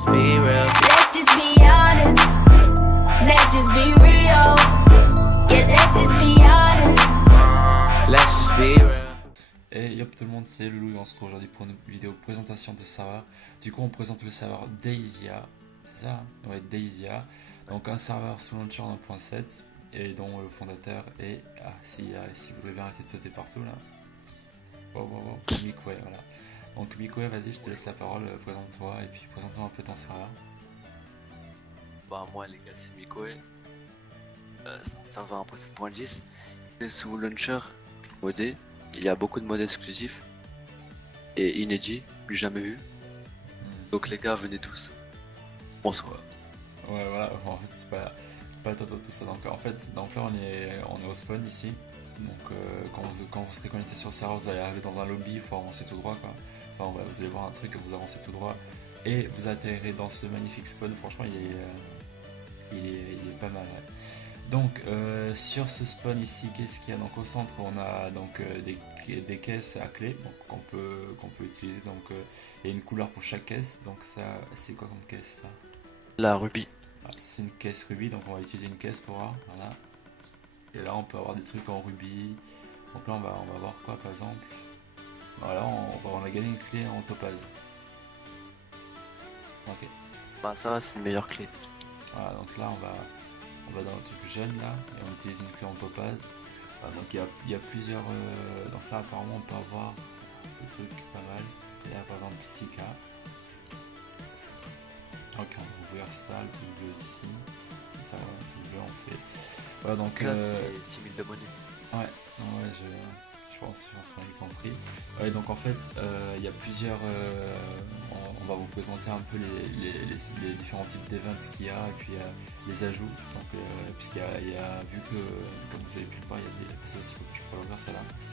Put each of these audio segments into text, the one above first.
just be real. Let's just be honest. Let's just be real. Yeah, let's just be honest. Let's just be real. Et yop tout le monde, c'est Loulou et on se retrouve aujourd'hui pour une vidéo présentation de serveur. Du coup on présente le serveur Daysia, c'est ça hein? Ouais, Daysia. Donc un serveur sous launcher 1.7 et dont le fondateur est... Ah si vous avez arrêté de sauter partout là. Wow, Mikwe, voilà. Donc Mikwe, vas-y, je te laisse la parole, présente-toi et puis présente-toi un peu ton serveur. Bah moi les gars c'est Mikwe, c'est un serveur 1.7.10, il est sous launcher modé, il y a beaucoup de modes exclusifs et inédits, plus jamais vu. Donc les gars venez tous. Bonsoir. Ouais voilà, en fait c'est pas top tout ça. Donc en fait, donc là on est au spawn ici. Donc quand vous serez connecté sur le serveur, vous allez arriver dans un lobby, il faut avancer tout droit quoi. Enfin voilà, vous allez voir un truc, vous avancez tout droit et vous atterrirez dans ce magnifique spawn. Franchement il est pas mal. Ouais. Donc sur ce spawn ici, qu'est-ce qu'il y a? Donc au centre on a donc des caisses à clé donc, qu'on peut utiliser. Donc il y a une couleur pour chaque caisse. Donc ça c'est quoi comme caisse ça? La rubis. Ah, c'est une caisse rubis, donc on va utiliser une caisse pour voir. Voilà. Et là on peut avoir des trucs en rubis. Donc là on va voir quoi par exemple. Voilà, on a gagné une clé en topaz. Ok. Bah ça va, c'est une meilleure clé. Voilà, donc là on va dans le truc jaune là et on utilise une clé en topaz. Voilà, donc il y a plusieurs. Donc là apparemment on peut avoir des trucs pas mal. Il y a par exemple Psyka. Ok, on va ouvrir ça, le truc bleu ici. C'est ça, ouais, le truc bleu on fait. Voilà donc. Là c'est 6000 de monnaie. Ouais, je pense que j'ai compris. Ouais, donc en fait, il y a plusieurs. On va vous présenter un peu les différents types d'events qu'il y a et puis les ajouts. Donc, puisqu'il y a, vu que, comme vous avez pu le voir, il y a des. Je peux ouvrir ça là. Ici.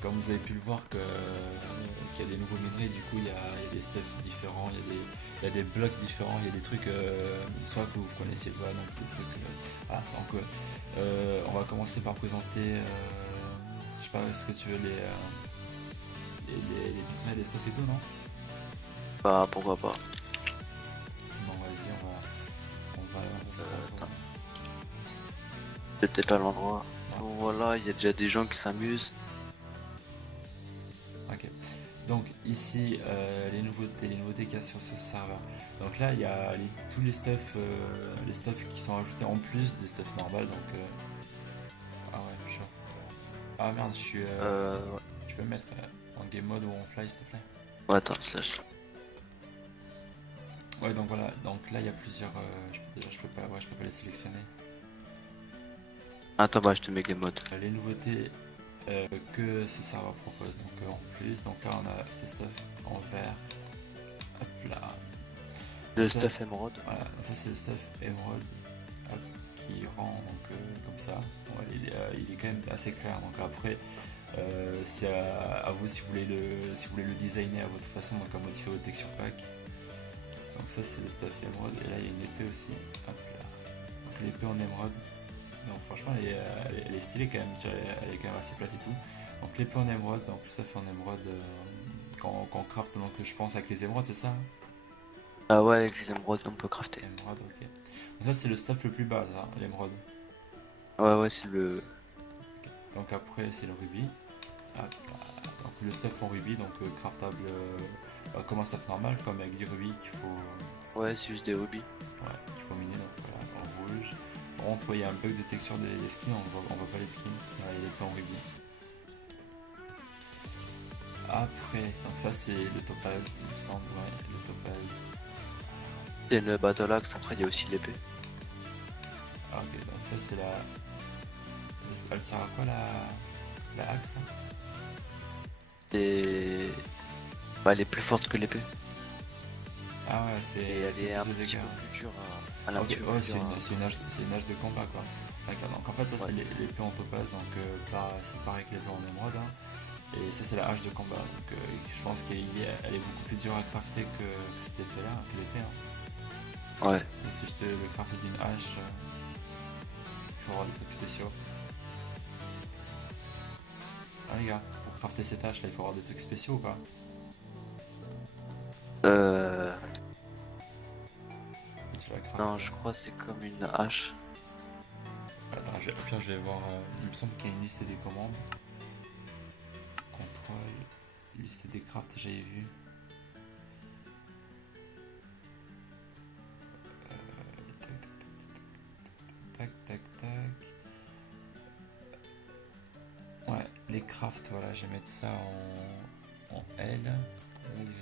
Comme vous avez pu le voir, qu'il y a des nouveaux minerais, du coup, il y a des stuffs différents, il y a des blocs différents, il y a des trucs, soit que vous connaissiez pas, donc des trucs. Ah, donc, on va commencer par présenter. Je sais pas, est-ce que tu veux les minerais, les stuffs et tout, non? Bah pourquoi pas. Non, vas-y, on va se faire. J'étais pas à l'endroit. Donc voilà, il y a déjà des gens qui s'amusent. Ok. Donc ici, les nouveautés qu'il y a sur ce serveur. Donc là, il y a tous les stuffs qui sont ajoutés en plus des stuffs normales. Donc ah ouais, chaud. Ah merde, je suis. Ouais. Tu peux me mettre en game mode ou en fly, s'il te plaît? Ouais, attends, slash. Ouais, donc voilà. Donc là, il y a plusieurs. Je peux pas les sélectionner. Attends, bah je te mets game mode. Les nouveautés que ce serveur propose. Donc en plus, donc là, on a ce stuff en vert. Hop là. Le Ça, stuff émeraude. Voilà, ça c'est le stuff émeraude qui rend donc, comme ça. Ouais, il est quand même assez clair. Donc après, c'est à vous si vous voulez le designer à votre façon, donc à modifier votre texture pack. Donc ça c'est le stuff émeraude et là il y a une épée aussi. Hop là. Donc l'épée en émeraude. Donc franchement elle est stylée quand même. Elle est quand même assez plate et tout. Donc l'épée en émeraude. En plus ça fait en émeraude quand on craft. Donc je pense avec les émeraudes, c'est ça? Ah ouais, avec les émeraudes on peut crafter. Émeraude, ok. Donc ça c'est le stuff le plus bas, l'émeraude. Ouais, c'est le. Okay. Donc après c'est le rubis. Hop, donc le stuff en rubis, donc craftable comme un stuff normal, comme avec du rubis qu'il faut. Ouais, c'est juste des hobbies. Ouais, qu'il faut miner, donc voilà, en rouge. Par contre, il y a un bug de texture des skins, on voit pas les skins. Là, il est pas en rubis. Après, donc ça c'est le topaz, il me semble, ouais, le topaz. C'est le battle axe, après il y a aussi l'épée. Ah, ok, donc ça c'est la. Elle sert à quoi la axe? Et. Bah elle est plus forte que l'épée. Ah ouais, elle fait. Et elle est un plus de petit dégâts. peu plus dure à la Ok, ouais, c'est une hache de combat quoi. D'accord, donc en fait ça c'est l'épée en topaz, donc c'est pareil que l'épée en émeraude. Hein. Et ça c'est la hache de combat, donc je pense qu'elle est beaucoup plus dure à crafter que cette épée là, que l'épée. Hein. Ouais. Mais si je te le craft d'une hache, il faut avoir des trucs spéciaux. Ah les gars, pour crafter cette hache là, il faut avoir des trucs spéciaux ou pas? tu la craftes. Non, je crois que c'est comme une hache. Attends, au pire, je vais voir. Il me semble qu'il y a une liste des commandes. Contrôle, liste des crafts, j'avais vu. Tac, tac, tac. Ouais, les crafts, voilà, je vais mettre ça en L.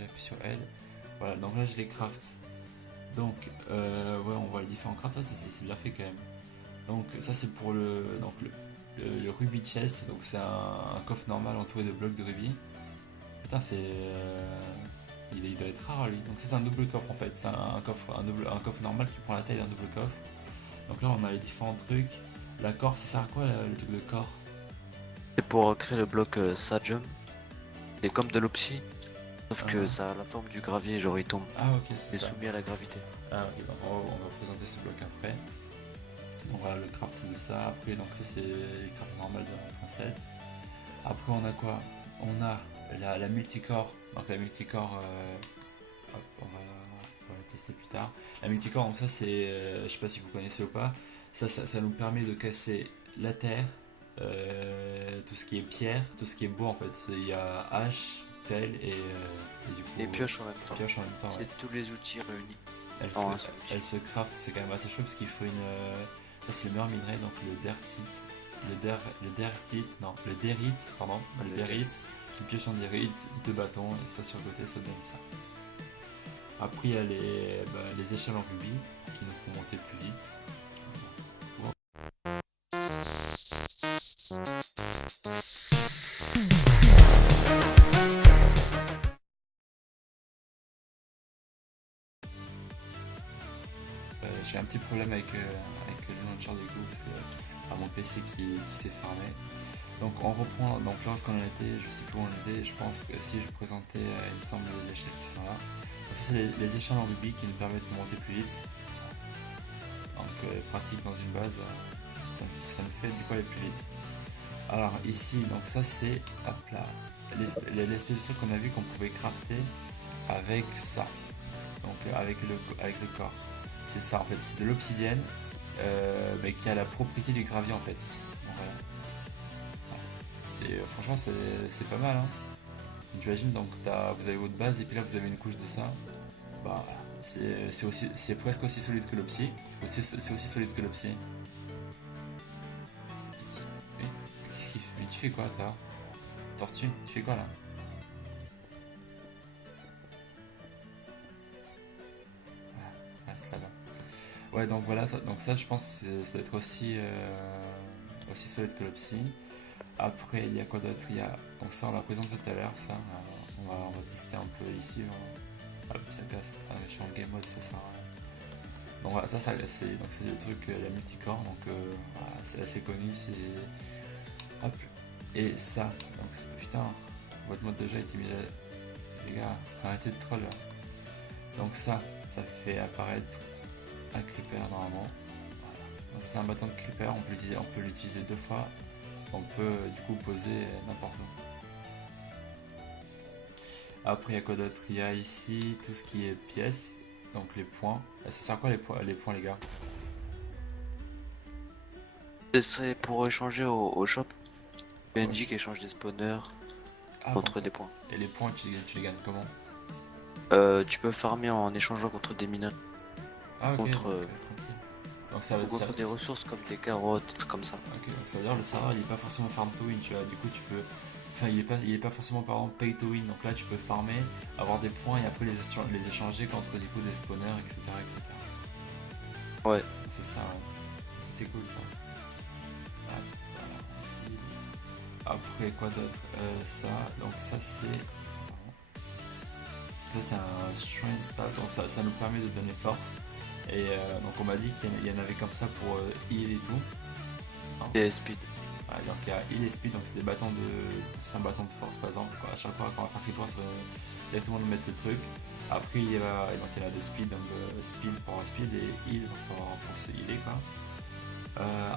J'appuie sur L. Voilà, donc là, j'ai les crafts. Donc, ouais, on voit les différents crafts, là, c'est bien fait quand même. Donc, ça, c'est pour le Ruby Chest. Donc, c'est un coffre normal entouré de blocs de rubis. Putain, il doit être rare lui. Donc, ça, c'est un double coffre en fait. C'est un coffre normal qui prend la taille d'un double coffre. Donc, là, on a les différents trucs. La core, ça sert à quoi le truc de core? C'est pour créer le bloc Sajum. C'est comme de l'opsie, sauf que ça a la forme du gravier, genre il tombe. Ah, ok, c'est Il est ça. soumis à la gravité. Ah, ok, donc on va présenter ce bloc après. Donc, voilà le craft de ça. Après, donc, ça, c'est les crafts normales de 1.7. Après, on a quoi? On a la multicore. Donc, la multicore, hop, on va la tester plus tard. La multicore, donc, ça, c'est, je sais pas si vous connaissez ou pas, ça nous permet de casser la terre. Tout ce qui est pierre, tout ce qui est bois en fait. Il y a hache, pelle et du coup. Les pioches en même temps. Pioche en même temps. Ouais. C'est tous les outils réunis. Elle se craft, c'est quand même assez chaud parce qu'il faut une. Ça c'est le meilleur minerai, donc le dertite. Le dérite, pardon. Le dérite, une pioche en dérite, 2 bâtons, et ça sur le côté ça donne ça. Après il y a les échelles en rubis qui nous font monter plus vite. J'ai un petit problème avec le launcher du coup parce que à mon PC qui s'est fermé. Donc on reprend, donc là ce qu'on en était, je sais plus où on était, je pense que si je présentais il me semble les échelles qui sont là. Donc ça c'est les échelles en rubis qui nous permettent de monter plus vite. Donc pratique dans une base, ça me fait du coup aller plus vite. Alors ici, donc ça c'est hop là, l'espèce de truc qu'on a vu qu'on pouvait crafter avec ça. Donc avec le corps. C'est ça en fait, c'est de l'obsidienne mais qui a la propriété du gravier en fait. Donc, voilà. Franchement c'est pas mal hein. Tu imagines donc vous avez votre base et puis là vous avez une couche de ça. Bah c'est presque aussi solide que l'opsie. C'est aussi solide que l'opsie. Mais tu fais quoi toi? Tortue, tu fais quoi là? Reste là-bas. Ouais donc voilà, donc ça je pense que ça doit être aussi solide que l'opsie. Après il y a quoi d'autre? Donc ça on l'a présenté tout à l'heure, ça on va tester un peu ici. Ah puis ça casse, je suis en game mode, ça sert à rien. Donc voilà, ça c'est le truc la multicore, donc voilà, c'est assez connu, c'est. Hop. Et ça, donc putain, votre mode de jeu a été mis à. Les gars, arrêtez de troll là. Donc ça fait apparaître un creeper normalement. Voilà. Donc c'est un bâton de creeper, on peut l'utiliser 2 fois. On peut du coup poser n'importe où. Après il y a quoi d'autre? Il y a ici tout ce qui est pièces, donc les points. Ça sert à quoi les points les gars? Ce serait pour échanger au shop. PNJ qui échange des spawners contre des points. Et les points tu les gagnes comment? Tu peux farmer en échangeant contre des mineurs. Ah ok, contre, tranquille. Donc ça va contre des ressources comme des carottes, des trucs comme ça. Ok, donc ça veut dire le serveur il est pas forcément farm to win, tu vois, du coup tu peux. Enfin il est pas forcément par exemple pay to win, donc là tu peux farmer, avoir des points et après les échanger contre du coup des spawners, etc. Ouais. C'est ça, ouais. C'est cool ça. Ouais, voilà. Après quoi d'autre? Ça, donc ça c'est. Ça c'est un strength stat, donc ça nous permet de donner force. Et donc on m'a dit qu'il y en avait comme ça pour heal et tout. Et speed. Ouais, donc il y a heal et speed, donc c'est des bâtons c'est un bâton de force par exemple. À chaque fois quand on va faire clic droit, ça va directement nous mettre le truc. Après il y a de speed, donc speed pour speed et heal pour se healer quoi.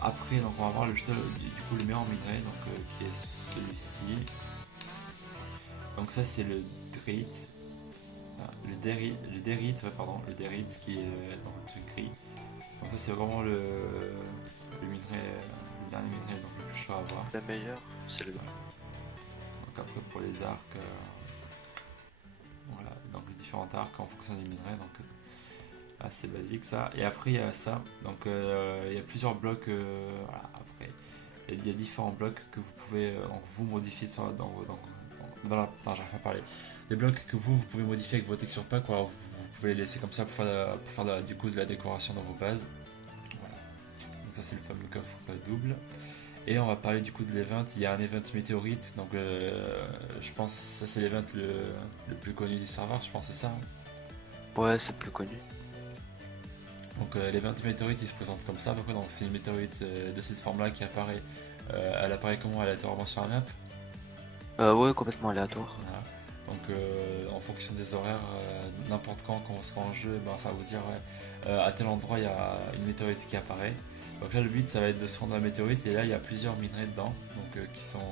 Après donc on va voir du coup le meilleur minerai donc qui est celui-ci. Donc ça c'est le Drite. le Derrite, ouais, pardon, le Derrite qui est dans le truc gris. Donc ça c'est vraiment le minerai, le dernier minerai donc le plus chaud à avoir. Le meilleur, c'est le bas. Donc après pour les arcs, voilà, donc les différents arcs en fonction des minerais, donc assez basique ça. Et après il y a ça, donc il y a plusieurs blocs, voilà, après il y a différents blocs que vous pouvez donc, vous modifier dans la... Attends, j'arrive pas à parler. Des blocs que vous pouvez modifier avec vos texture packs, ou alors vous pouvez les laisser comme ça pour faire du coup de la décoration dans vos bases. Voilà. Donc ça c'est le fameux coffre double. Et on va parler du coup de l'event. Il y a un event météorite, donc je pense que ça c'est l'event le plus connu du serveur, je pense c'est ça. Hein. Ouais, c'est plus connu. Donc l'event météorite il se présente comme ça, à peu près. Donc c'est une météorite de cette forme là qui apparaît, elle apparaît comment aléatoirement sur la map. Ouais, complètement aléatoire. Voilà. Donc en fonction des horaires, n'importe quand on sera en jeu, ben, ça va vous dire à tel endroit il y a une météorite qui apparaît. Donc là le but ça va être de se rendre à la météorite et là il y a plusieurs minerais dedans donc qui servent.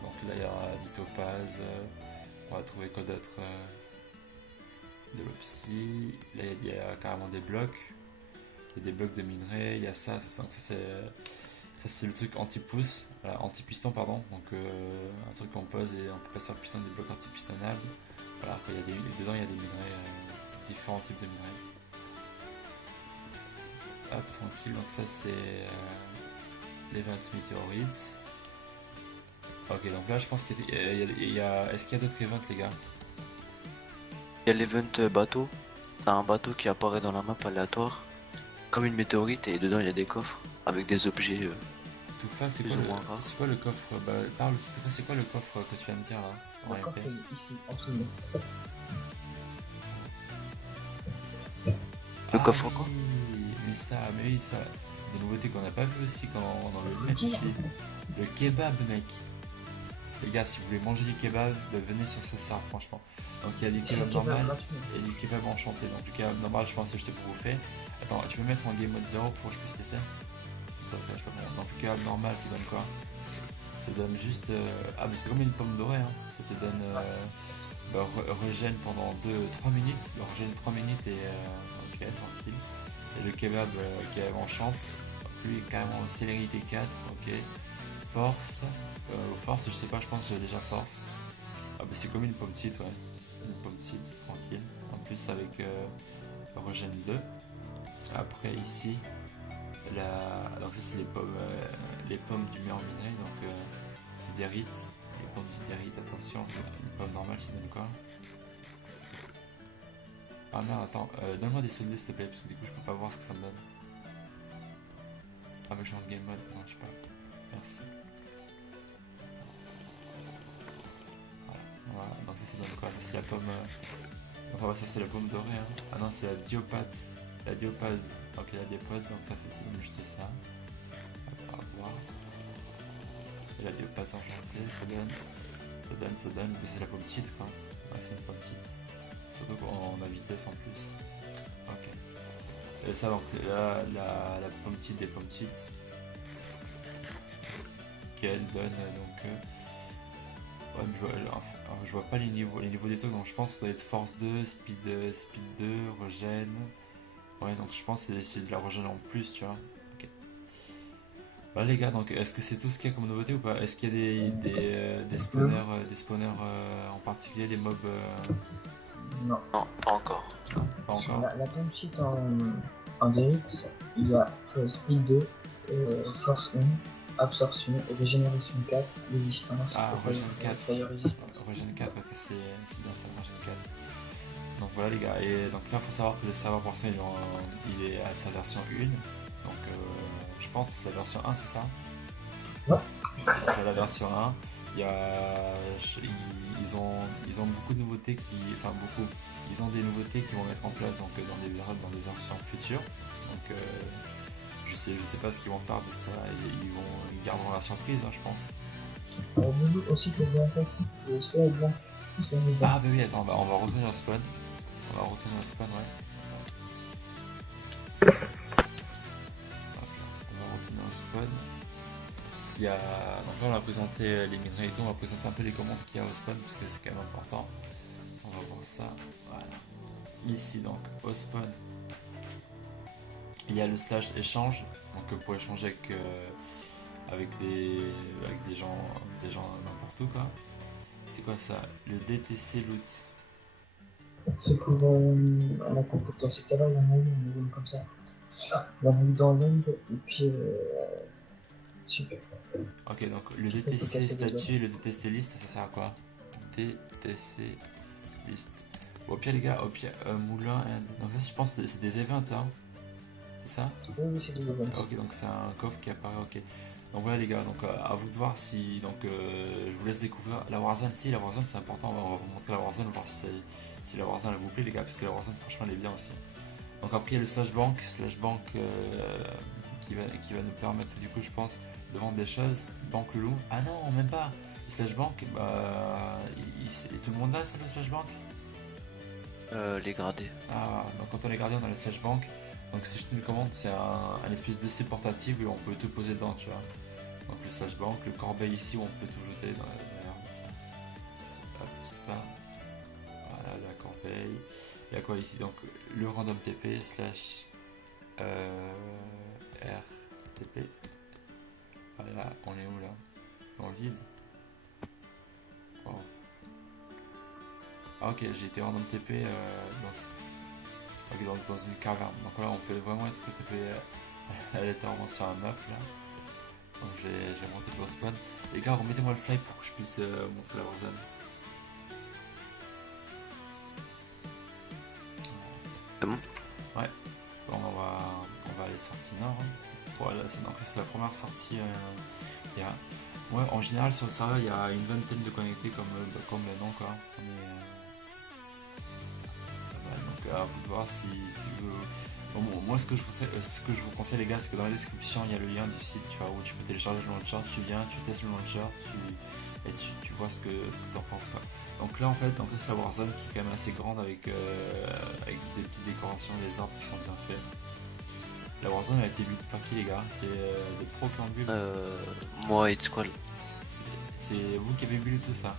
Donc là il y a du topaz, on va trouver quoi d'autre, de l'opsie, là il y a carrément des blocs, il y a des blocs de minerais, il y a ça, donc ça c'est le truc anti-pouce, anti-piston pardon, donc un truc qu'on pose et on peut passer un piston, des blocs anti-pistonnables. Voilà, après dedans il y a des minerais, différents types de minerais. Hop, tranquille, donc ça c'est l'event météorites. Ok, donc là je pense qu'il y a... Est-ce qu'il y a d'autres events les gars? Il y a l'event bateau. T'as un bateau qui apparaît dans la map aléatoire, comme une météorite, et dedans il y a des coffres avec des objets. Toufa, c'est plus quoi, ou moins rares. quoi le coffre? Bah, parle aussi, Toufa, c'est quoi le coffre que tu viens de dire là en Le coffre MP? est ici, en dessous de nous. Le coffre quoi? Mais oui, ça, des nouveautés qu'on n'a pas vu aussi quand on le met ici. Le kebab, mec. Les gars, si vous voulez manger du kebab, venez sur ce serveur, franchement. Donc il y a du C'est kebab le normal gratuit. et du kebab enchanté. Donc du kebab normal, je pense que je te pour bouffer. Attends, tu peux mettre en game mode 0 pour que je puisse tester? Ça, je peux pas. Donc le kebab normal, ça donne quoi? Ça donne juste. Ah, mais c'est comme une pomme dorée, hein. Ça te donne. Régène pendant 3 minutes. Le régène 3 minutes et. Ok, tranquille. Et le kebab enchante. Donc lui, carrément célérité 4. Ok. Force. Force, je sais pas, je pense que j'ai déjà force. Ah, bah c'est comme une pomme petite, ouais. Une pomme petite, tranquille. En plus, avec régène 2. Après, ici. Donc ça c'est les pommes du meilleur minerai, donc du Derrite, les pommes du Derrite, attention, c'est une pomme normale, ça donne quoi? Ah merde, attends, donne-moi des soldés s'il te plaît, parce que du coup je peux pas voir ce que ça me donne. Ah mais je suis en game mode, non je sais pas, merci. Voilà, donc ça donne quoi? Ça c'est la pomme, enfin ça c'est la pomme dorée, hein. Ah non c'est la diopathe. La diopase, donc la diopase, donc ça donne juste ça. On va voir. Et la diopase enchantée, ça donne, mais c'est la pomme petite quoi. Ouais, c'est une pomme petite. Surtout qu'on a vitesse en plus. Ok. Et ça donc là, la pomme petite des pommes petites. Qu'elle donne donc. Ouais, mais je vois pas les niveaux des trucs, donc je pense que ça doit être force 2, speed 2, régène. Ouais, donc je pense que c'est de la régène en plus, tu vois. Ok. Voilà les gars, donc est-ce que c'est tout ce qu'il y a comme nouveauté ou pas? Est-ce qu'il y a des spawners en particulier, des mobs Non. Non, pas encore. pas encore? La pomme sheet en Derrite, il y a speed 2, force 1, absorption, régénération 4, résistance, Ah, régène 4. fire résistance. Régène 4, ouais, ça c'est bien ça, régène 4. Donc voilà les gars, et donc là il faut savoir que le serveur pour ça il est à sa version 1, donc je pense que c'est la version 1, c'est ça? Ouais. Donc à la version 1, ils ont beaucoup de nouveautés ils ont des nouveautés qu'ils vont mettre en place donc dans des versions futures. Donc je sais pas ce qu'ils vont faire parce que là, ils garderont la surprise, hein, je pense. Nous aussi que bien fait, le ciel est blanc. Ah bah oui, attends, on va retourner au spawn. On va retourner au spawn, ouais. Hop là, on va retourner au spawn. Parce qu'il y a... Donc là on a présenté les minerais et tout, on va présenter un peu les commandes qu'il y a au spawn parce que c'est quand même important. On va voir ça, voilà. Ici donc au spawn, il y a le slash échange, donc pour échanger avec des gens n'importe où quoi. C'est quoi ça? Le DTC loot. C'est pour la compétence. Tout à l'heure, il y en a eu un niveau comme ça. Il y en a eu dans l'onde, et puis. Super. Ok, donc le DTC statut et le DTC liste, ça sert à quoi? DTC liste. Bon, au pire, les gars, au pire, moulin, donc ça, je pense, c'est des events, hein? C'est ça? Oui, c'est des events. Ok, donc c'est un coffre qui apparaît, ok. Donc voilà, les gars, donc à vous de voir si. Donc je vous laisse découvrir la Warzone. Si, la Warzone, c'est important, on va vous montrer la Warzone, voir si la Warzone elle vous plaît, les gars, parce que la Warzone, franchement, elle est bien aussi. Donc après, il y a le slash bank qui va nous permettre, du coup, je pense, de vendre des choses. Banque le loup. Ah non, même pas. Le slash bank, bah. Tout le monde là, c'est le slash bank? Les gradés. Ah, donc quand on est gardé, on a le slash bank. Donc si je te le commande, c'est un espèce de C portatif où on peut tout poser dedans, tu vois. Donc le slash bank, le corbeil ici où on peut tout jeter d'ailleurs. Hop, tout ça. Voilà, la corbeille. Il y a quoi ici? Donc le random TP slash RTP. Voilà, on est où là? Dans le vide. Oh. Ah ok, j'ai été random TP dans une caverne. Donc là on peut vraiment être TP aléatoirement sur un map là. Donc j'ai monté le spawn. Les gars, remettez-moi le fly pour que je puisse montrer la Warzone. C'est bon? Ouais. Bon, on va aller sortie nord. Hein. Voilà, donc là c'est la première sortie qu'il y a. Ouais, en général sur le serveur il y a une vingtaine de connectés comme maintenant quoi. Donc à vous de voir si vous. Bon, moi ce que je vous conseille les gars, c'est que dans la description il y a le lien du site, tu vois, où tu peux télécharger le launcher, tu viens, tu testes le launcher, tu vois ce que tu en penses quoi. Donc là en fait, c'est la Warzone qui est quand même assez grande avec des petites décorations, des arbres qui sont bien faits. La Warzone a été build par qui les gars? C'est des pros qui ont build? Moi et Squall. C'est vous qui avez build tout ça?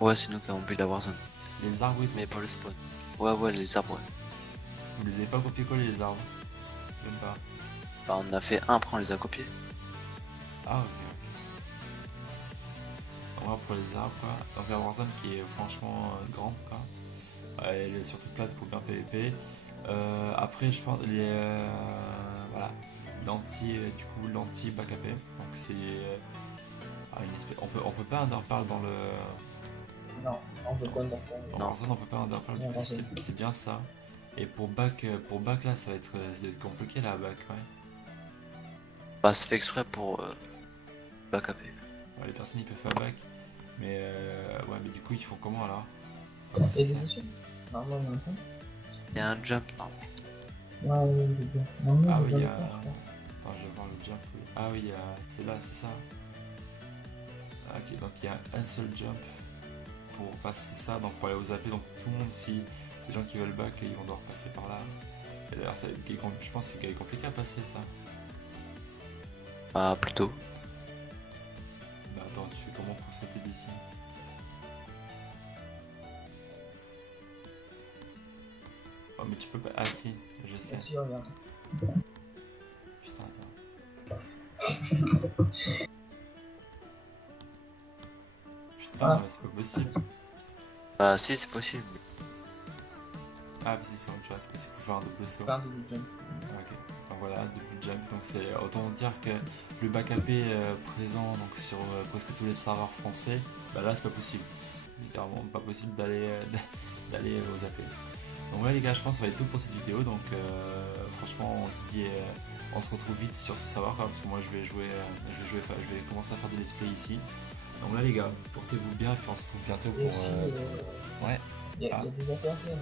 Ouais, c'est nous qui avons build la Warzone. Les arbres et tout? Mais pas le spawn. Ouais, les arbres, ouais. Vous les avez pas copié-collé les arbres? Même pas. Bah, on a fait un, après on les a copiés. Ah ok. On va pour les arbres quoi. Donc la Warzone qui est franchement grande quoi. Elle est surtout plate pour bien PVP. Après je pense voilà, l'anti back AP. Donc c'est une espèce. On peut pas underpearl dans le. Non, on peut pas underpearl. En Warzone on peut pas underpearl, du coup c'est bien ça. Et pour back là ça va être compliqué la back ouais. Bah c'est fait exprès pour back AP. Ouais, les personnes ils peuvent faire back. Mais ouais mais du coup ils font comment alors? Et des issues? Normalement, Il y a un jump, non? ouais, bien. Normalement, Ah oui, il y a. je crois. Attends, je vais voir le jump. Ah oui, c'est là, c'est ça. Ah, ok, donc il y a un seul jump pour passer ça, donc pour aller aux AP. Donc tout le monde, si les gens qui veulent back, ils vont devoir passer par là. Et d'ailleurs, je pense que c'est compliqué à passer ça. Ah, plutôt. Bah attends, tu fais comment pour sauter d'ici? Oh, mais tu peux pas. Ah si, je sais. Merci, regarde. Putain, attends. Putain, mais c'est pas possible. Bah si, c'est possible. Ah, mais si, c'est autre chose, c'est possible. Faut faire un double saut. Pas de jump. Ok, donc voilà, double jump. Donc c'est autant dire que le back AP présent donc sur presque tous les serveurs français, bah là c'est pas possible. C'est carrément pas possible d'aller aux AP. Donc voilà les gars, je pense que ça va être tout pour cette vidéo. Donc franchement on se dit on se retrouve vite sur ce serveur parce que moi je vais commencer à faire des let's play ici. Donc là les gars, portez-vous bien et puis on se retrouve bientôt Et pour aussi, ouais. il y a des affaires qui sont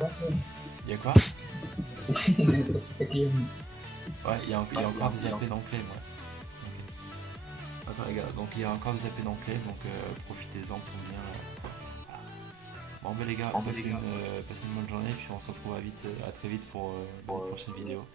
Il y a quoi? Ouais, il y a encore des AP dans Claim, ouais. Okay. Attends les gars, donc il y a encore des AP dans Claim, donc profitez-en pour bien. Voilà. Bon bah les gars, passez une bonne journée, puis on se retrouve à très vite pour une prochaine vidéo.